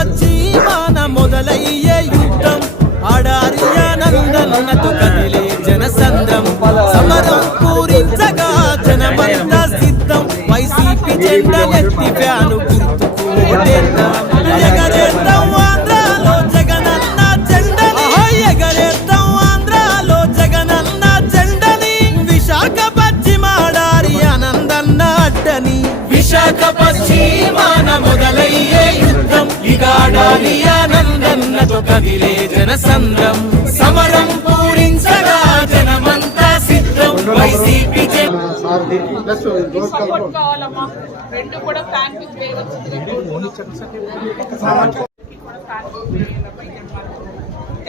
వచ్చి మన మొదలయ్యే యుద్ధం. ఆడారి ఆనందన్నతో కదిలే జనసంద్రం. సమరం పూరించగా జనమంతా సిద్ధం. వైసీపీ జెండలెత్తి ఫ్యాను గుర్తుకు కదిలే జనసంద్రం. సమరం పూరించగా జనమంతా సిద్ధం. వైసీపీ రెండు కూడా ఫ్యాన్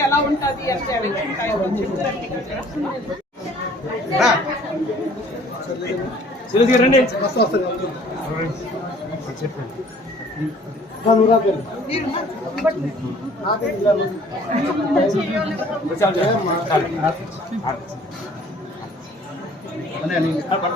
ఎలా ఉంటుంది అంటే ఎలక్షన్ టైం రండి మీకు ఉంది కప్పడం ఆవిడ ఏం అవసరం లేదు అదే ఏ అబ్బాయి?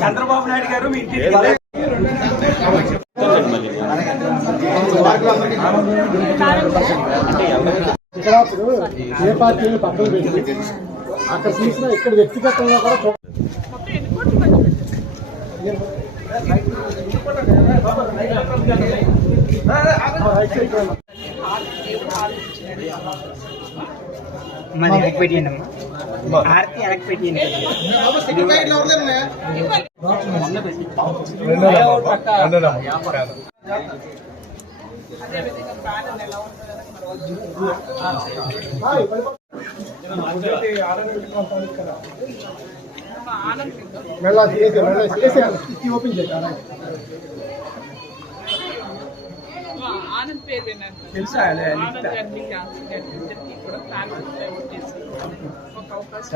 చంద్రబాబు నాయుడు గారు మీ ఇక్కడ ఏ పార్టీని పక్కన పెట్టి అక్కడ చూసినా ఇక్కడ వ్యక్తిగతంగా కూడా చూ- మొత్తం ఎన్ని కోట్లు ఖర్చు పెట్టారు? రైట్ సైడ్ కి రండి. దేవుడు ఆలోచించాడు. మాది వెనక్కి పెట్టియండి అమ్మా ఆర్తి వెనక్కి పెట్టియండి అదే విధంగా ప్యానల్ ఎలా ఉంటుందని ఆనంద్ పేరు విన్నాను. తెలుసా? ఆనంద్ గారిని గారిని ఇద్దరికీ కూడా ఓట్ చేసి ఒక అవకాశం.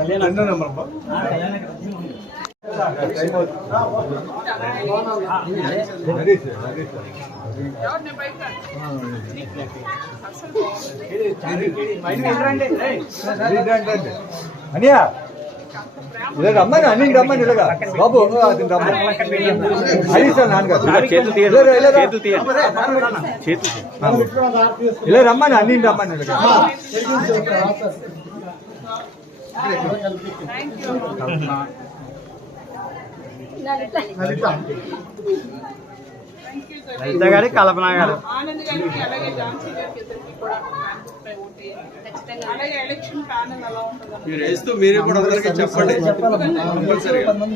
అనియా. ఇలా రమ్మని అన్ని రమ్మని ఇలాగా. బాబు అది రమ్మని. అది సార్ నాన్నగారు చేతులు తీయండి. చేతులు ఇలా రమ్మని అన్ని రమ్మని ఇలాగా. లలిత గారి కల్పన గారు. ఆనంద్ గారికి అలాగే ఝాన్సీ గారికి ఇద్దరికి కూడా ప్యానల్ పై ఓట్ వేయండి. అలాగే ఎలక్షన్ ప్యానల్ ఎలా ఉంటుందో. మీరు వేస్తూ మీరే కూడా అందరికీ చెప్పండి. కంపల్సరీగా హిందీ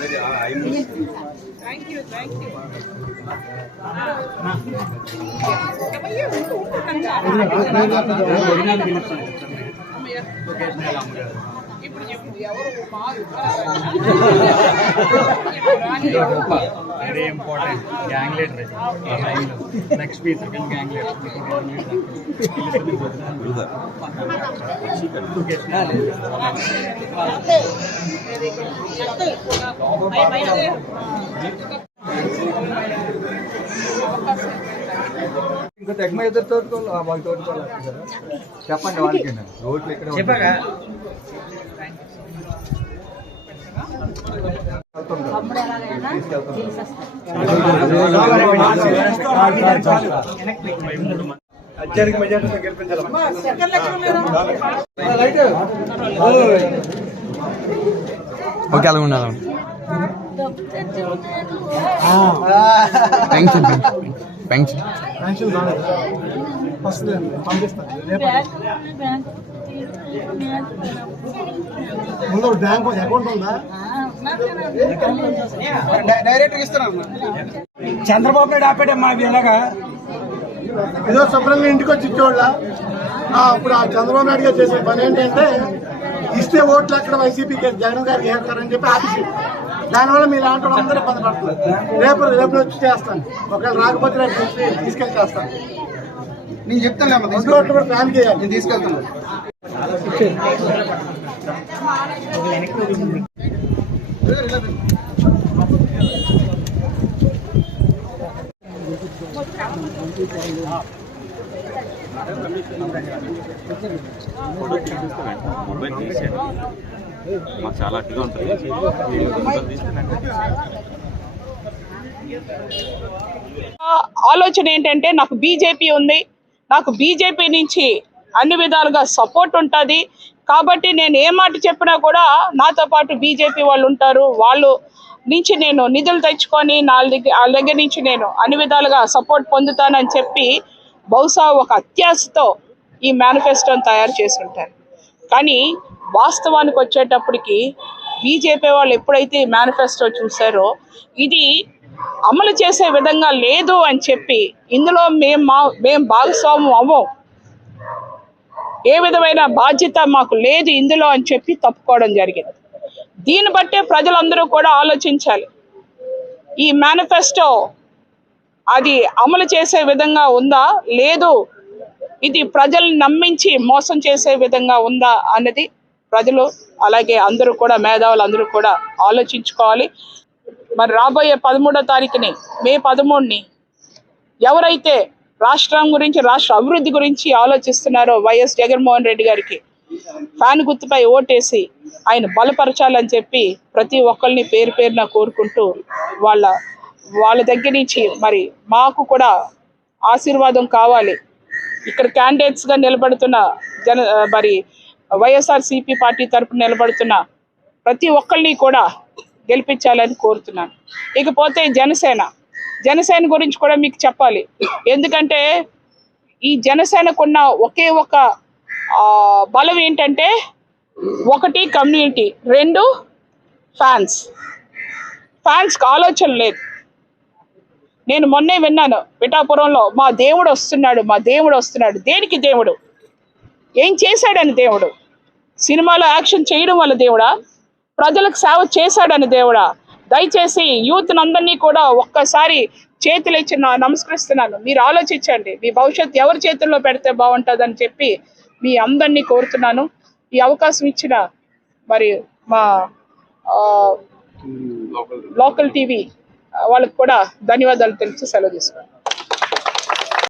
ఎవరి మొహం వైపు చూద్దామన్నా మీరు నాకు అవకాశం థ్యాంక్ యూ థ్యాంక్ యూ ఇప్పుడు చెప్పు ఎవరు మారు ఇంకా తెగమ ఎదురు తోడుకోవాలి? వాళ్ళు తోడుకోవాలి? కదా చెప్పండి వాళ్ళకి రోడ్లు ఇక్కడ చెప్పగా? అత్యధిక మెజార్టీతో గెలిపించాలమ్మా ఓకే అలా ఉండాలి. పెన్షన్ పెన్షన్ ముందు బ్యాంక్ అకౌంట్ ఉందా? చంద్రబాబు నాయుడు ఆపేటమ్మా ఇలాగా ఏదో శుభ్రంగా ఇంటికి వచ్చి ఇచ్చోళ్ళ ఇప్పుడు ఆ చంద్రబాబు నాయుడు గారు చేసే పని ఏంటంటే ఇస్తే ఓట్లు అక్కడ వైసీపీకి జగన్ గారికి వేస్తారని చెప్పి ఆపేసి దానివల్ల మీరు లాంటి వాళ్ళు అందరూ ఇబ్బంది పడుతున్నారు రేపు రేపు వచ్చి చేస్తాను. ఒకవేళ రాకపోతే రేపు తీసుకెళ్ళి- చేస్తాను. నేను చెప్తాను ముందు ఓట్లు కూడా ప్లాన్ చేయాలి. నేను తీసుకెళ్తాను. మొబైల్ తీసాడు మాకు చాలా అడ్డుగా ఉంటుంది. ఆలోచన ఏంటంటే నాకు బీజేపీ ఉంది. నాకు బీజేపీ నుంచి అన్ని విధాలుగా సపోర్ట్ ఉంటుంది. కాబట్టి నేను ఏ మాట చెప్పినా కూడా నాతో పాటు బీజేపీ వాళ్ళు ఉంటారు. వాళ్ళు నుంచి నేను నిధులు తెచ్చుకొని నా దగ్గర వాళ్ళ దగ్గర నుంచి నేను అన్ని విధాలుగా సపోర్ట్ పొందుతానని చెప్పి బహుశా ఒక అత్యాశతో ఈ మేనిఫెస్టోని తయారు చేసి ఉంటారు కానీ వాస్తవానికి వచ్చేటప్పటికి బీజేపీ వాళ్ళు ఎప్పుడైతే మేనిఫెస్టో చూసారో ఇది అమలు చేసే విధంగా లేదు అని చెప్పి ఇందులో మేము మా మేము భాగస్వామ్యం అవ్వం. ఏ విధమైన బాధ్యత మాకు లేదు ఇందులో అని చెప్పి తప్పుకోవడం జరిగింది. దీన్ని బట్టే ప్రజలందరూ కూడా ఆలోచించాలి. ఈ మేనిఫెస్టో అది అమలు చేసే విధంగా ఉందా లేదు? ఇది ప్రజల్ని నమ్మించి మోసం చేసే విధంగా ఉందా అన్నది ప్రజలు అలాగే అందరూ కూడా మేధావులు అందరూ కూడా ఆలోచించుకోవాలి. మరి రాబోయే పదమూడో తారీఖుని మే పదమూడుని ఎవరైతే రాష్ట్రం గురించి రాష్ట్ర అభివృద్ధి గురించి ఆలోచిస్తున్నారో వైఎస్ జగన్మోహన్ రెడ్డి గారికి ఫ్యాన్ గుర్తుపై ఓటేసి ఆయన బలపరచాలని చెప్పి ప్రతి ఒక్కరిని పేరు పేరున కోరుకుంటూ వాళ్ళ వాళ్ళ దగ్గర నుంచి మరి మాకు కూడా ఆశీర్వాదం కావాలి. ఇక్కడ క్యాండిడేట్స్గా నిలబడుతున్న జన మరి వైఎస్ఆర్ సిపి పార్టీ తరపున నిలబడుతున్న ప్రతి ఒక్కరిని కూడా గెలిపించాలని కోరుతున్నాను. ఇకపోతే జనసేన జనసేన గురించి కూడా మీకు చెప్పాలి. ఎందుకంటే ఈ జనసేనకున్న ఒకే ఒక బలం ఏంటంటే ఒకటి కమ్యూనిటీ రెండు ఫ్యాన్స్. ఫ్యాన్స్కి ఆలోచన లేదు. నేను మొన్నే విన్నాను పిఠాపురంలో మా దేవుడు వస్తున్నాడు మా దేవుడు వస్తున్నాడు. దేనికి దేవుడు? ఏం చేశాడని దేవుడు? సినిమాలో యాక్షన్ చేయడం వల్ల దేవుడా? ప్రజలకు సేవ చేశాడని దేవుడా? దయచేసి యూత్ అందరినీ కూడా ఒక్కసారి చేతులు ఇచ్చి నమస్కరిస్తున్నాను. మీరు ఆలోచించండి. మీ భవిష్యత్తు ఎవరి చేతుల్లో పెడితే బాగుంటుందని చెప్పి మీ అందరినీ కోరుతున్నాను. ఈ అవకాశం ఇచ్చిన మరి మా లోకల్ టీవీ. వాళ్ళకి కూడా ధన్యవాదాలు తెలిసి సెలవు తీసుకున్నాను